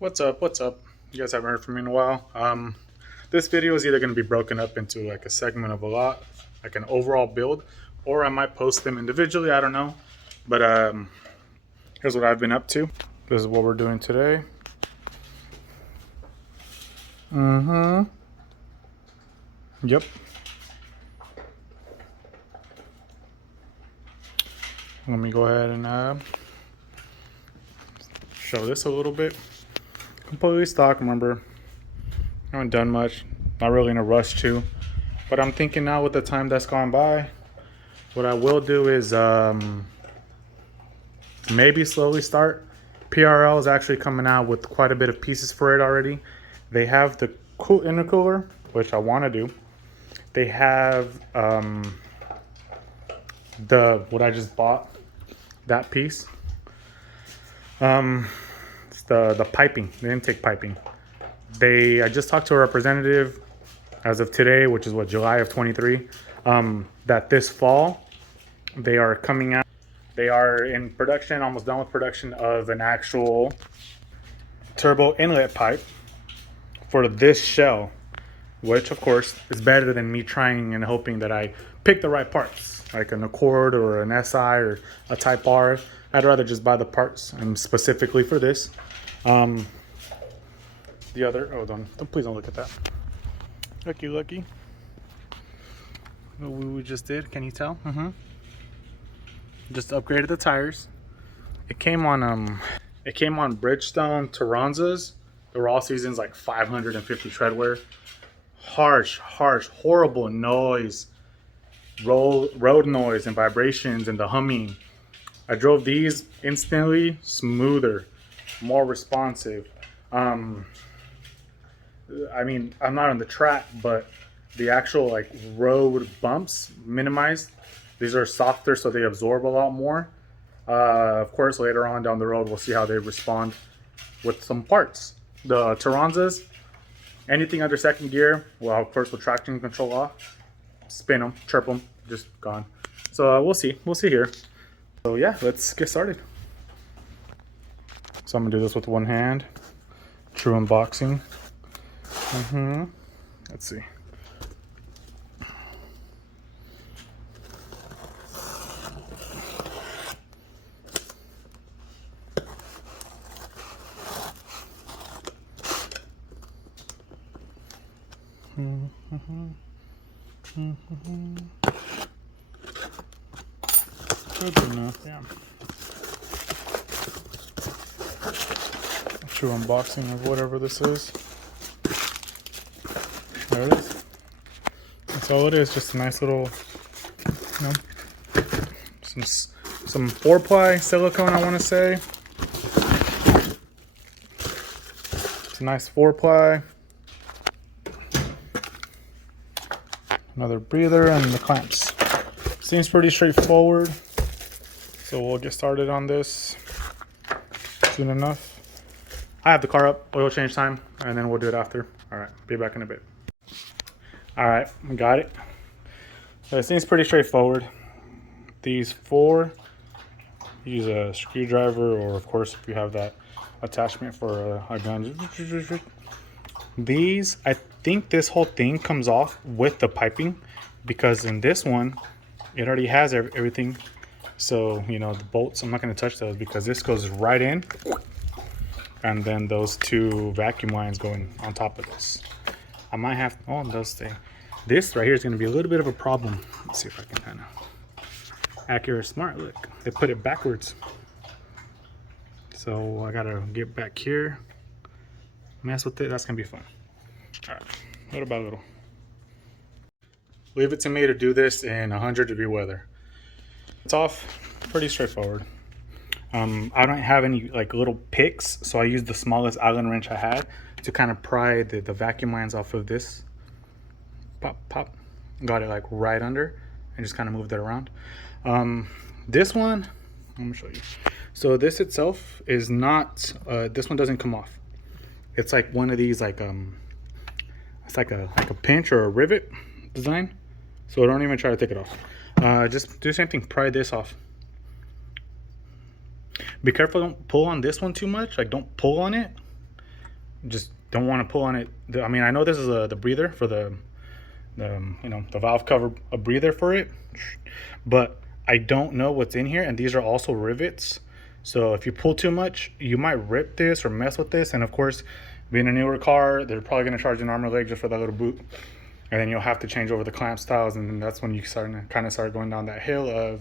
What's up? What's up? You guys haven't heard from me in a while. This video is either going to be broken up into like a segment of a lot, like an overall build, or I might post them individually. I don't know. But here's what I've been up to. This is what we're doing today. Yep. Let me go ahead and show this a little bit. Completely stock, remember. I haven't done much. Not really in a rush to. But I'm thinking now with the time that's gone by, what I will do is maybe slowly start. PRL is actually coming out with quite a bit of pieces for it already. They have the cool intercooler, which I want to do. They have what I just bought, that piece. It's the piping, the intake piping. I just talked to a representative as of today, which is what, July of 23, that this fall they are coming out. They are in production, almost done with production of an actual turbo inlet pipe for this shell, which of course is better than me trying and hoping that I pick the right parts, like an Accord or an SI or a Type R. I'd rather just buy the parts, and specifically for this. The other, oh, please don't look at that. Lucky. What we just did, can you tell? Just upgraded the tires. It came on Bridgestone Taranzas. They were all seasons, like 550 treadwear. Harsh, horrible noise, road noise and vibrations and the humming. I drove these instantly smoother, more responsive. I mean, I'm not on the track, but the actual like road bumps minimized. These are softer, so they absorb a lot more. Of course, later on down the road, we'll see how they respond with some parts. The Taranzas, anything under second gear, well, of course, with traction control off, spin them, chirp them, just gone. So we'll see here. So yeah, let's get started. So I'm gonna do this with one hand. True unboxing. Let's see. Good enough, yeah. True unboxing of whatever this is. There it is. That's all it is, just a nice little, you know, some 4-ply silicone, I want to say. It's a nice 4-ply. Another breather and the clamps. Seems pretty straightforward. So we'll get started on this soon enough. I have the car up, oil change time, and then we'll do it after. All right, be back in a bit. All right, got it. So it seems pretty straightforward. These 4, use a screwdriver, or of course, if you have that attachment for a gun. These, I think this whole thing comes off with the piping, because in this one, it already has everything. So, you know, the bolts, I'm not going to touch those because this goes right in. And then those 2 vacuum lines going on top of this. I might have, those stay. This right here is going to be a little bit of a problem. Let's see if I can kind of accurate smart. Look, they put it backwards. So I got to get back here, mess with it. That's going to be fun. All right, little by little. Leave it to me to do this in 100-degree weather. It's off, pretty straightforward. I don't have any like little picks, so I used the smallest Allen wrench I had to kind of pry the vacuum lines off of this. Pop. Got it like right under and just kind of moved it around. This one, let me show you. So this itself is not, this one doesn't come off. It's like one of these like, it's like a pinch or a rivet design. So don't even try to take it off. Just do the same thing, pry this off. Be careful, don't pull on this one too much. Like, don't pull on it, just don't want to pull on it. I mean, I know this is the breather for the you know, the valve cover, a breather for it, but I don't know what's in here, and these are also rivets. So if you pull too much, you might rip this or mess with this. And of course, being a newer car, they're probably going to charge an arm or leg just for that little boot, and then you'll have to change over the clamp styles, and then that's when you kind of start going down that hill of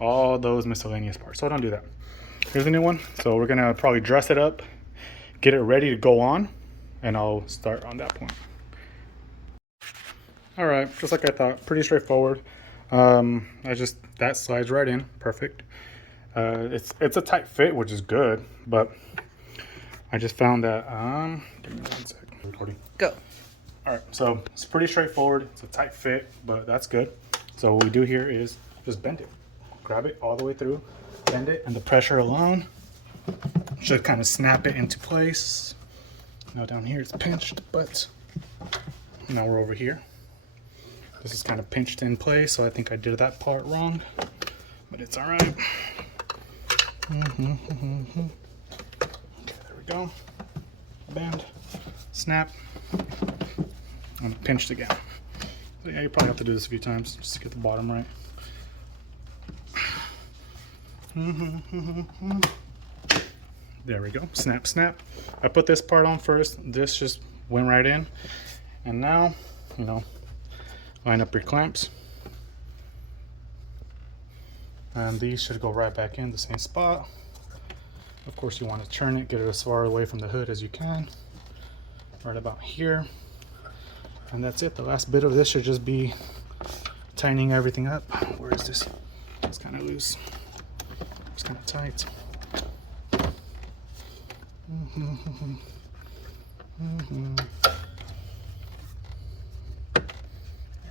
all those miscellaneous parts. So don't do that. Here's a new one. So we're gonna probably dress it up, get it ready to go on, and I'll start on that point. All right, just like I thought, pretty straightforward. That slides right in, perfect. It's a tight fit, which is good, but I just found that, give me 1 sec. Recording. Go. All right, so it's pretty straightforward. It's a tight fit, but that's good. So what we do here is just bend it. Grab it all the way through, bend it, and the pressure alone should kind of snap it into place. Now down here it's pinched, but now we're over here. This is kind of pinched in place, so I think I did that part wrong, but it's all right. Okay, there we go. Bend, snap, and pinched again. So yeah, you probably have to do this a few times just to get the bottom right. There we go. Snap, snap. I put this part on first. This just went right in. And now, you know, line up your clamps. And these should go right back in the same spot. Of course, you want to turn it, get it as far away from the hood as you can. Right about here. And that's it. The last bit of this should just be tightening everything up. Where is this? It's kind of loose. It's kind of tight. There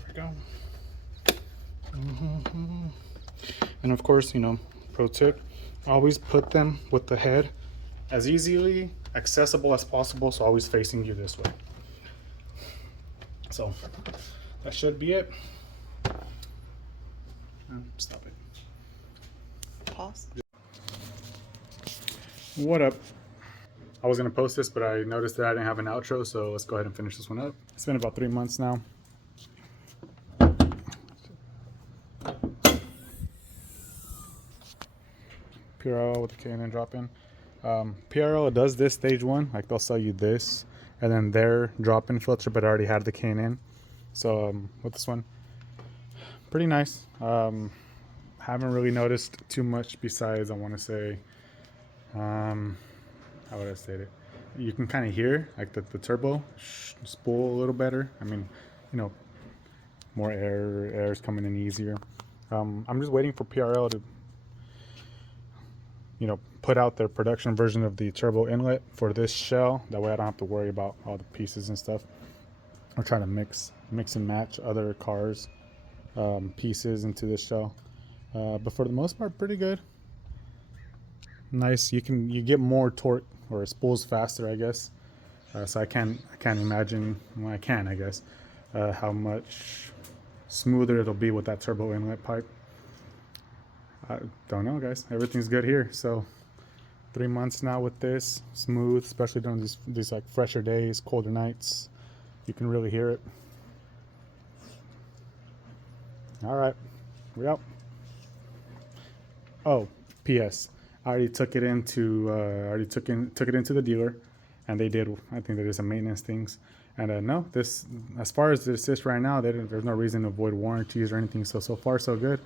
we go. And of course, you know, pro tip, always put them with the head as easily accessible as possible, so always facing you this way. So that should be it. Stop it. Pause. What up? I was gonna post this, but I noticed that I didn't have an outro, so let's go ahead and finish this one up. It's been about 3 months now. PRL with the K&N drop in. PRL does this stage one, like they'll sell you this, and then their drop-in filter, but I already had the K&N. So with this one, pretty nice. Haven't really noticed too much besides, I want to say, how would I state it? You can kind of hear like the turbo spool a little better. I mean, you know, more air is coming in easier. I'm just waiting for PRL to, you know, put out their production version of the turbo inlet for this shell. That way I don't have to worry about all the pieces and stuff. I'll try to mix and match other cars pieces into this shell. But for the most part, pretty good. Nice. You get more torque, or it spools faster, I guess. So I can't imagine. Well, I can, I guess, how much smoother it'll be with that turbo inlet pipe. I don't know, guys. Everything's good here. So 3 months now with this, smooth, especially during these like fresher days, colder nights. You can really hear it. All right, we out. Oh, P.S. I already took it into took it into the dealer, and they did. I think they did some maintenance things. And no, this, as far as this is right now, there's no reason to avoid warranties or anything. So far so good.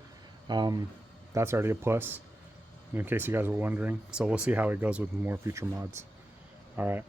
That's already a plus, in case you guys were wondering. So we'll see how it goes with more future mods. All right.